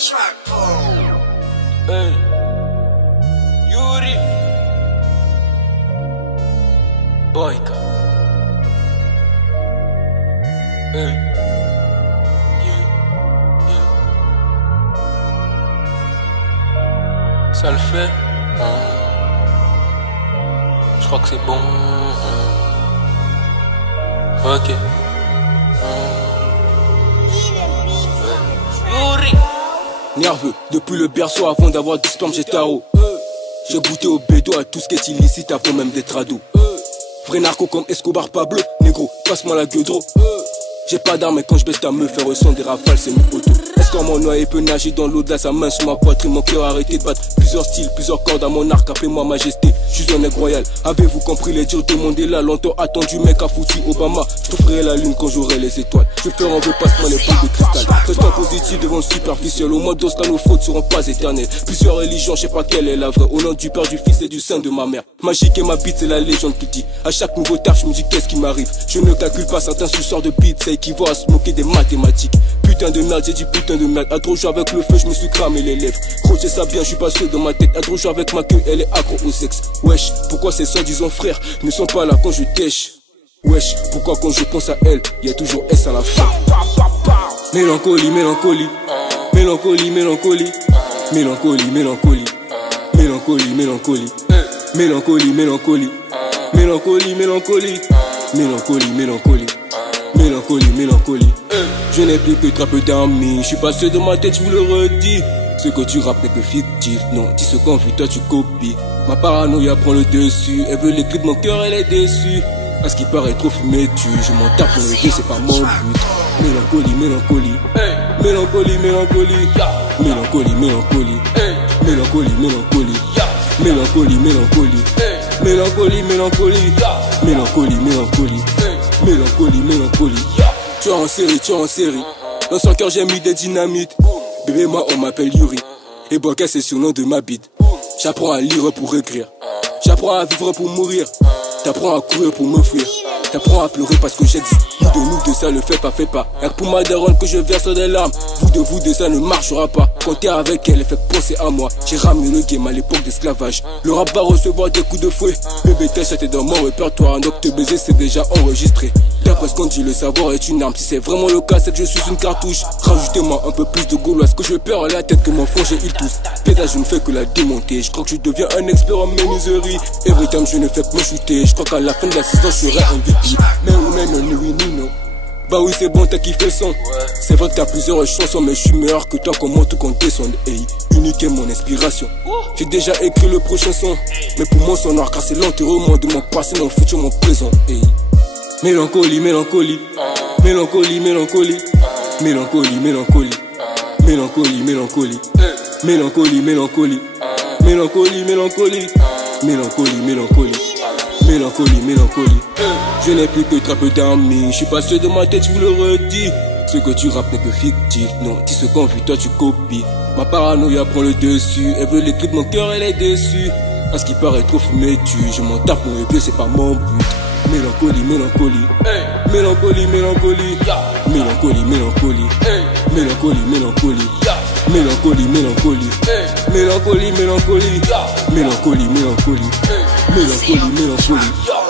Hey, Yuri, Boyka. Hey, yeah, yeah. Ça le fait. Je crois que c'est bon. Ok. Yuri. Nerveux, depuis le berceau avant d'avoir du sperme j'ai tarot. J'ai goûté au bédo à tout ce qui est illicite avant même d'être ado. Vrai narco comme Escobar Pablo, négro, passe-moi la gueudreau. J'ai pas d'armes et quand je baisse ta meuf, elle ressent des rafales, c'est mi auto. Est-ce qu'en mon noyé peut nager dans l'eau de sa main sur ma poitrine, mon cœur arrêté de battre. Plusieurs styles, plusieurs cordes à mon arc, appelez-moi majesté, je suis un nègre royal. Avez-vous compris les dires, tout le monde est là, longtemps attendu, mec a foutu Obama. Je t'offrirai la lune quand j'aurai les étoiles. Je ferai en vœu, passe-moi les boules de cristal. Reste positif devant le superficiel, au moins dans ce cas nos fautes seront pas éternelles. Plusieurs religions, je sais pas quelle est la vraie, au nom du Père, du Fils et du Saint de ma mère. Magique et ma bite, c'est la légende qui dit. À chaque nouveau taf, je me dis qu'est-ce qui m'arrive. Je ne calcule pas certains suceurs de beats, ça équivaut à se moquer des mathématiques. Putain de merde, j'ai dit putain de merde. À trop jouer avec le feu, je me suis cramé les lèvres. Crocher ça bien, je suis pas seul dans ma tête. À trop jouer avec ma queue, elle est accro au sexe. Wesh, pourquoi ces soi-disant frères ne sont pas là quand je tèche? Wesh, pourquoi quand je pense à elle, y a toujours S à la fin? Mélancolie, mélancolie. Mélancolie, mélancolie. Mélancolie, mélancolie. Mélancolie, mélancolie. Mélancolie, mélancolie. Mélancolie, mélancolie. Mélancolie, mélancolie. Mélancolie, mélancolie. Je n'ai plus que très peu d'amis. Je suis passé dans ma tête, je vous le redis. Ce que tu rappes n'est que fictif. Non, dis ce qu'on vit, toi tu copies. Ma paranoïa prend le dessus. Elle veut les clés de mon cœur, elle est déçue. À ce qui paraît trop fumé, je m'en tape pour le Dieu, c'est pas mon but. Mélancolie, mélancolie. Mélancolie, mélancolie. Mélancolie, mélancolie. Mélancolie, mélancolie. Mélancolie, mélancolie. Mélancolie, mélancolie. Mélancolie, mélancolie. Mélancolie, mélancolie. Tu es en série, tu es en série. Dans son cœur j'ai mis des dynamites. Bébé moi on m'appelle Yuri. Et Boyka c'est sur le nom de ma bite. J'apprends à lire pour écrire. J'apprends à vivre pour mourir. T'apprends à courir pour me fuir. T'apprends à pleurer parce que j'existe. Nous de ça le fait pas, fais pas. Y'a que pour ma daronne que je verse des larmes. Vous de ça ne marchera pas. Quand t'es avec elle, elle fait penser à moi. J'ai ramené le game à l'époque d'esclavage. Le rap va recevoir des coups de fouet. Le bétail c'était dans mon répertoire. Donc te baiser c'est déjà enregistré. D'après ce qu'on dit, le savoir est une arme. Si c'est vraiment le cas, c'est que je suis une cartouche. Rajoutez-moi un peu plus de gauloise que je perds la tête que mon frangé il tousse. Pédage je ne fais que la démonter. Je crois que je deviens un expert en menuiserie. Every time je ne fais que me shooter. Je crois qu'à la fin de la saison je serai un MVP. Mais non. Bah oui c'est bon t'as kiffé le son. C'est vrai que t'as plusieurs chansons mais je suis meilleur que toi. Comment tout compter son hey, unique est mon inspiration. J'ai déjà écrit le prochain son. Mais pour moi son noir car c'est l'enterrement de mon passé, mon futur, mon présent hey. Mélancolie, mélancolie. Mélancolie, mélancolie. Mélancolie, mélancolie. Mélancolie, mélancolie. Mélancolie, mélancolie. Mélancolie, mélancolie. Mélancolie, mélancolie. Mélancolie, mélancolie. Je n'ai plus que très peu d'amis. Je suis passé de ma tête, je vous le redis. Ce que tu rappes n'est que fictif. Non, dis ce qu'on vit, toi tu copies. Ma paranoïa prend le dessus. Elle veut les clés de mon cœur, elle est déçue. À ce qui paraît trop fumé, je m'en tape mon vieux, c'est pas mon but. Mélancolie, mélancolie. Mélancolie, mélancolie. Mélancolie, mélancolie. Mélancolie, mélancolie. Mélancolie, mélancolie. Mélancolie, mélancolie. Mélancolie, mélancolie. Mélancolie, mélancolie.